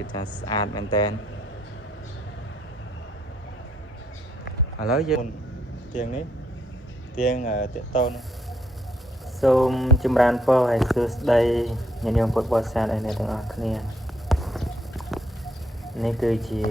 គឺថាស្អាតមែនតើឥឡូវយើងទៀងនេះទៀងតេតូនសូមចម្រើនពរឲ្យសួស្តីញាតិញោមពុទ្ធបរិស័ទឲ្យអ្នកទាំងអស់គ្នានេះគឺជា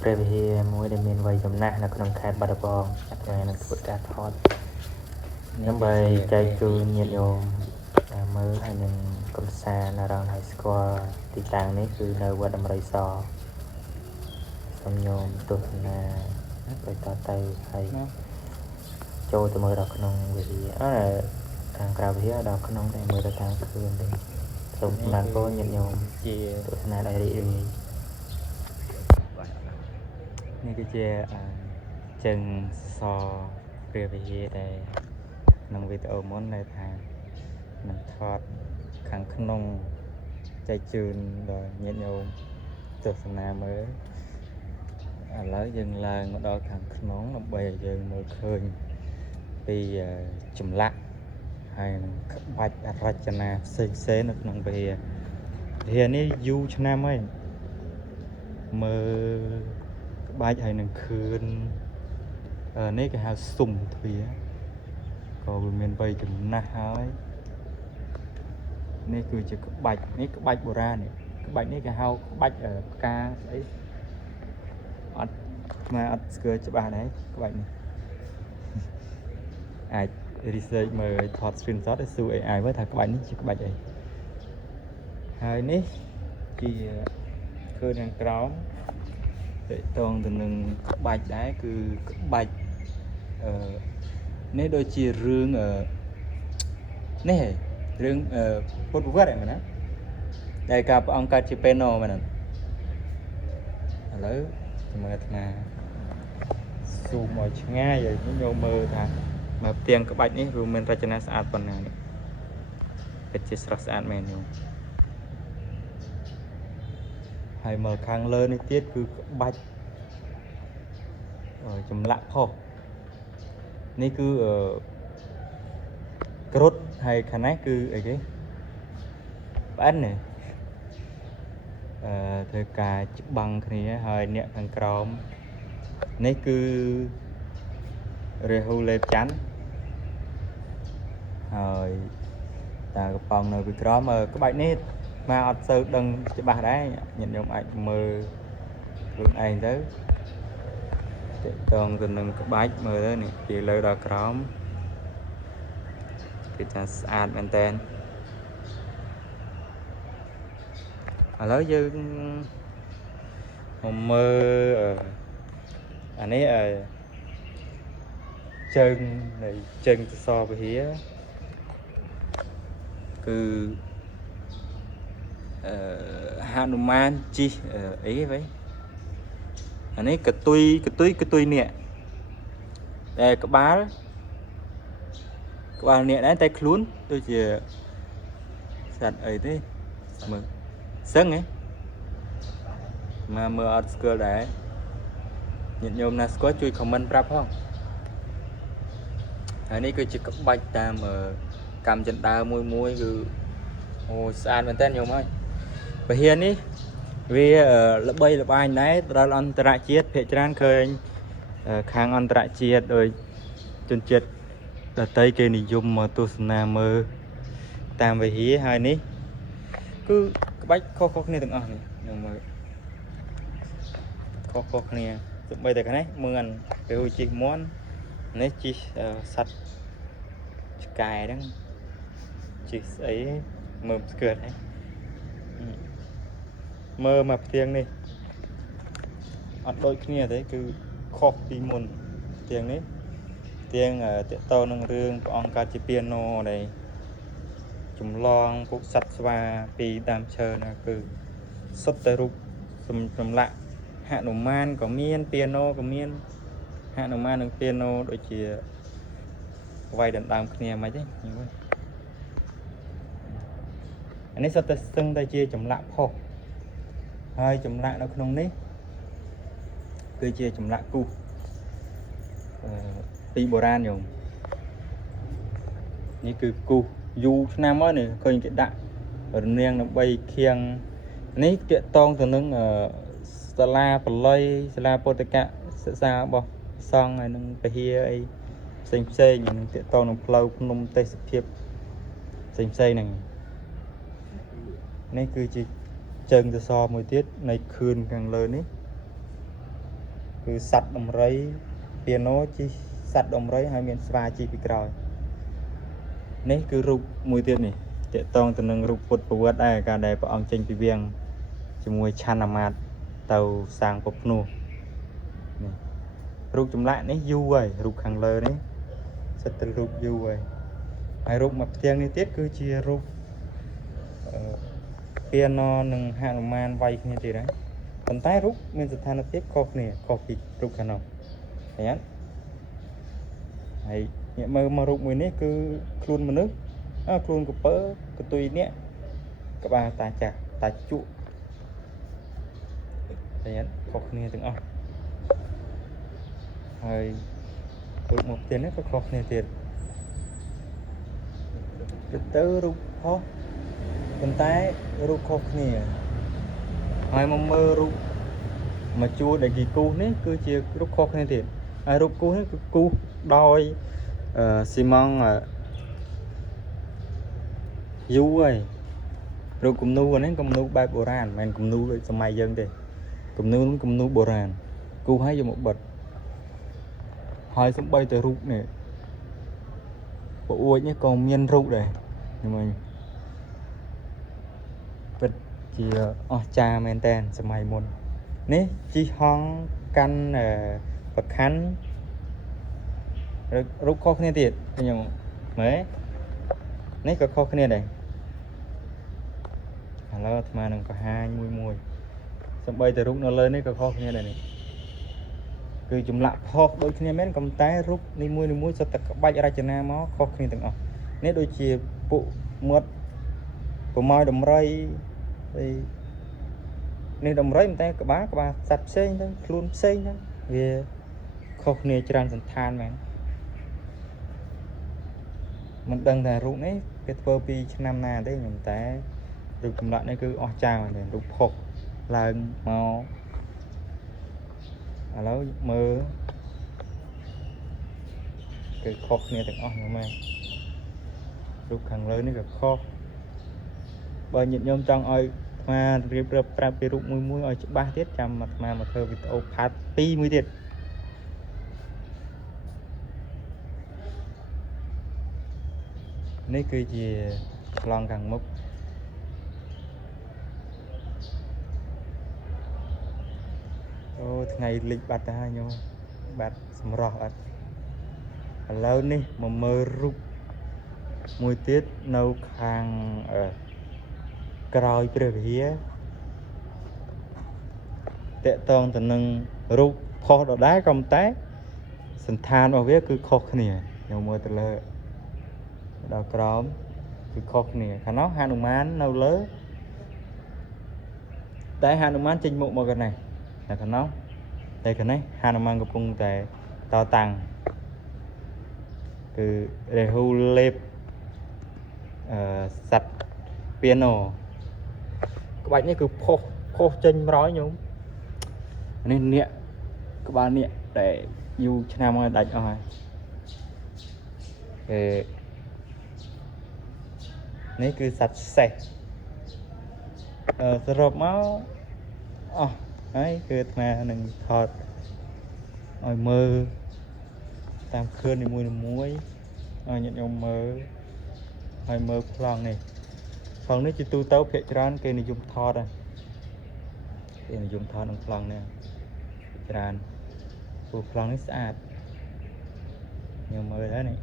ព្រះវិហារមួយដែលមានវ័យចំណាស់នៅក្នុងខេត្តបាត់ដំបងអាត្មានឹងធ្វើការថតដើម្បីចែកជូនញាតិញោមមើលហើយនឹងកំសាន្តអារម្មណ៍ឲ្យស្គាល់ទីតាំងនេះគឺនៅវត្តដំរីសសូមញោមទស្សនាទៅតទៅហើយចូលទៅមើលដល់ក្នុងវិហារខាងក្រៅវិហារដល់ក្នុងតែមើលទៅតាមឃើញទេសូមចម្រើនពរញាតិញោមជាទស្សនាដោយរីករាយនេះគឺជាជើងសព្រះវិហារដែលក្នុងវីដេអូមុនដែលថានឹងថតខាងក្នុងចែកជូនដល់ញាតិញោមទស្សនាមើលឥឡូវយើងឡើងមកដល់ខាងក្នុងដើម្បីឲ្យយើងមើលឃើញពីចម្លាក់ហើយនឹងក្បាច់រចនាផ្សេងៗនៅក្នុងវិហារនេះយូរឆ្នាំហើយមើលក្បាច់ហើយនឹងឃើញនេះគេហៅស៊ុំទ្វារក៏វាមានវ័យចំណាស់ហើយនេះគឺជាក្បាច់នេះក្បាច់បុរាណនេះក្បាច់នេះគេហៅក្បាច់ផ្កាស្អីអត់មកអត់ស្គាល់ច្បាស់ដែរក្បាច់នេះអាច research មើលថត screenshot ឲ្យសួរ AI មើលថាក្បាច់នេះជាក្បាច់អីហើយនេះជាឃើញខាងក្រោមតេតងទៅនឹងក្បាច់ដែរគឺក្បាច់នេះដូចជារឿងនេះរឿងពុទ្ធប្រវត្តិហ្នឹងណាដែលការព្រះអង្គកើតជាពេណូមែនឥឡូវមើលអាត្មាស៊ូមឲ្យឆ្ងាយឲ្យញោមមើលថាមកផ្ទាំងក្បាច់នេះវាមានរចនាស្អាតប៉ុណ្ណានេះពិតជាស្រស់ស្អាតមែនញោមហើយមើលខាងលើនេះទៀតគឺក្បាច់ចម្លាក់ផុសនេះគឺគ្រុឌហើយខាងនេះគឺអីគេផ្អិននេះធ្វើការច្បាំងគ្នាហើយអ្នកខាងក្រោមនេះគឺរាហូលេបច័ន្ទហើយតាកំប៉ុងនៅពីក្រោមក្បាច់នេះមកអត់សូវដឹងច្បាស់ដែរញាតិញោមអាចមើលខ្លួនឯងទៅតេតងទៅនឹងក្បាច់មើលទៅនេះពីលើដល់ក្រោមគឺថាស្អាតមែនតើឥឡូវយើងមកមើលអានេះជើងនៃជើងសសវិហារគឺហនុមានជីអីvậyអានេះកតុយនេះតែក្បាលនេះដែរតែខ្លួនដូចជាសត្វអីទេមើលសឹងហ៎មកមើលអត់ស្គាល់ដែរញាតិញោមណាស្គាល់ជួយ comment ប្រាប់ផងហើយនេះគឺជាក្បាច់តាមកម្មចិន្តាមួយគឺអូស្អាតមែនតើញោមអើយវិហារនេះវាល្បីល្បាញដែរដល់អន្តរជាតិភាគច្រើនឃើញខាងអន្តរជាតិដោយជនជាតិដទៃគេនិយមមកទស្សនាមើលតាមវិហារហើយនេះគឺក្បាច់ខុសៗគ្នាទាំងអស់នេះខ្ញុំមើលខុសៗគ្នាទោះបីតែខាងនេះមឿនពេលជិះមាន់នេះជិះសត្វឆ្កែហ្នឹងជិះស្អីមើលស្គាល់ហើយមើលមកផ្ទាំងនេះអត់ដូចគ្នាទេគឺខុសពីមុនផ្ទាំងនេះផ្ទាំងតេតោនឹងរឿងព្រះអង្គកើតជាពាណូដែលចម្លងពុកសត្វស្វាពីដើមឈើណាគឺសុទ្ធតែរូបចម្លាក់ហនុមានក៏មានពាណូក៏មានហនុមាននិងពាណូដូចជាវាយដណ្ដើមគ្នាមិនទេអានេះសុទ្ធតែស្ទឹងតែជាចម្លាក់ផុសហើយចម្លាក់នៅក្នុងនេះគឺជាចម្លាក់គូសពីបុរាណញោមនេះគឺគូសយូរឆ្នាំហើយនេះឃើញគេដាក់រនាងដើម្បីខៀង នេះតាក់តងទៅនឹងសាលាបល័យសាលាពុទ្ធកៈសិក្សារបស់សង្ឃហើយនឹងពហិអីផ្សេងនឹងតាក់តងនឹងផ្លូវភ្នំទេសភាពផ្សេងហ្នឹងនេះគឺជាជើងសសរមួយទៀតនៃខឿនខាងលើនេះគឺសัตว์ដំរីពីណូជីសัตว์ដំរីហើយមានស្វាជីពីក្រោយនេះគឺរូបមួយទៀតនេះតាក់តងទៅនឹងរូបពុទ្ធប្រវត្តិដែរការដែលព្រះអង្គចេញពីវាំងជាមួយឆាន់អាមាត្យទៅសាងពុទ្ធភ្នោះនេះរូបចម្លាក់នេះយូរហើយរូបខាងលើនេះសិតទៅរូបយូរហើយរូបមួយផ្ទាំងនេះទៀតគឺជារូបពីណូនិងហនុមានវាយគ្នាទៀតហើយប៉ុន្តែរូបមានស្ថានភាពខុសគ្នាខុសពីរូបខាងនោះឃើញអត់ហើយអ្នកមើលមករូបមួយនេះគឺខ្លួនមនុស្សខ្លួនកពើកតុយនេះក្បាលតាចាស់តាជក់ឃើញអត់ខុសគ្នាទាំងអស់ហើយរូបមកទៀតនេះក៏ខុសគ្នាទៀតទៅរូបខុសប៉ុន្តែរូបខុសគ្នាហើយមកមើលរូបមកជួរដែលគេគូសនេះគឺជារូបខុសគ្នាទៀតហើយរូបគូសនេះគឺគូសដោយស៊ីម៉ង់យូរហើយរូបគំនូនេះគំនូបែបបុរាណមិនមែនគំនូដូចសម័យយើងទេគំនូនោះគំនូបុរាណគូសឲ្យយកមកបិទហើយសំបីតែរូបនេះប្អួយនេះក៏មានរូបដែរខ្ញុំពិតជាអស្ចារ្យមែនតើសម័យមុននេះជីហងកាន់ប្រខាន់រូបខុសគ្នាទៀតខ្ញុំមើលនេះក៏ខុសគ្នាដែរឥឡូវអាត្មានឹងបង្ហាញមួយសំបីតែរូបនៅលើនេះក៏ខុសគ្នាដែរនេះគឺចម្លាក់ផុសដូចគ្នាមែនប៉ុន្តែរូបនីមួយសុទ្ធតែក្បាច់រចនាមកខុសគ្នាទាំងអស់នេះដូចជាពួកមាត់ប្រម៉ោយដំរីហើយនេះដំរីតែក្បាលសត្វផ្សេងទៅខ្លួនផ្សេងទៅវាខុសគ្នាច្រើនសន្តានមែនមិនដឹងថារូបនេះគេធ្វើពីឆ្នាំណាទេខ្ញុំតែរូបចម្លាក់នេះគឺអស្ចារ្យមែនរូបផុសឡើងមកឥឡូវមើលគឺខុសគ្នាទាំងអស់ហ្នឹងមែនរូបខាងលើនេះក៏ខុសបើញាតិញោមចង់ឲ្យអារៀបរាប់ប្រាប់ពីរូបមួយឲ្យច្បាស់ទៀតចាំអាត្មាមកធ្វើវីដេអូផាត2មួយទៀតនេះគឺជាឆ្លងខាងមុខអូថ្ងៃលិចបាត់ទៅហើយញោមបាត់សម្រស់អត់ឥឡូវនេះមកមើលរូបមួយទៀតនៅខាងក្រោយព្រះវិហារតាក់ទងទៅនឹងរូបផុសដដែលក៏តែសន្តានរបស់វាគឺខុសគ្នាខ្ញុំមើលទៅលើដល់ក្រោមគឺខុសគ្នាខាងនោះហនុមាននៅលើតែហនុមានចេញមុខមកកណេះតែខាងនោះតែកណេះហនុមានកំពុងតែតតាំងគឺរេហ៊ូលេបសัตว์ពីណូក្បាច់នេះគឺផុសចេញម្រោយញោមនេះនាគក្បាលនាគតែយូរឆ្នាំហើយដាច់អស់ហើយនេះគឺសត្វសេះសរុបមកអស់ហើយគឺអាត្មានឹងថតឲ្យមើលតាមខឿននីមួយឲ្យញាតិញោមមើលហើយមើលប្លង់នេះជាទូទៅភាគច្រើនគេនិយមថតហ្នឹងគេនិយមថតនឹងប្លង់នេះច្រើនព្រោះប្លង់នេះស្អាតខ្ញុំមើលហើយនេះ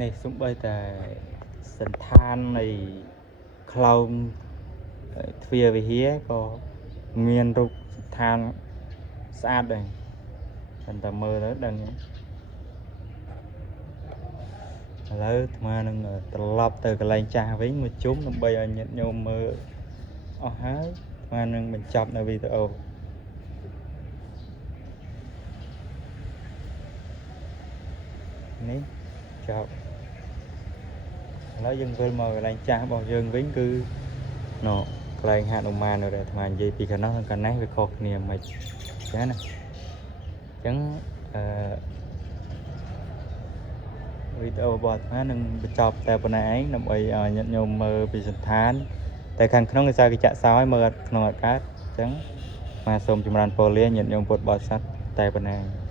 នេះសំបីតែសន្តាននៃខ្លោងទ្វារវិហារក៏មានរូបស្ថានស្អាតដែរតែមើលទៅដឹងឥឡូវអាត្មានឹងត្រឡប់ទៅកន្លែងចាស់វិញមកជុំដើម្បីឲ្យញាតិញោមមើលអស់ហើយអាត្មានឹងបញ្ចប់នៅវីដេអូ នេះចប់ឥឡូវយើងវិលមកកន្លែងចាស់របស់យើងវិញគឺណូកន្លែងហនុមាននៅដែលអាត្មានិយាយពីខាងនោះនិងខាងនេះវាខុសគ្នាមិនចឹងណាអញ្ចឹងវីដេអូរបស់អាត្មានឹងបញ្ចប់តែប៉ុណ្ណេះឯងដើម្បីឲ្យញាតិញោមមើលពីសន្តានតែខាងក្នុងគេគេចាក់សោយមើលក្នុងអត់កើតអញ្ចឹងមកសូមចម្រើនពរលាញាតិញោមពុទ្ធបរិស័ទតែប៉ុណ្ណេះ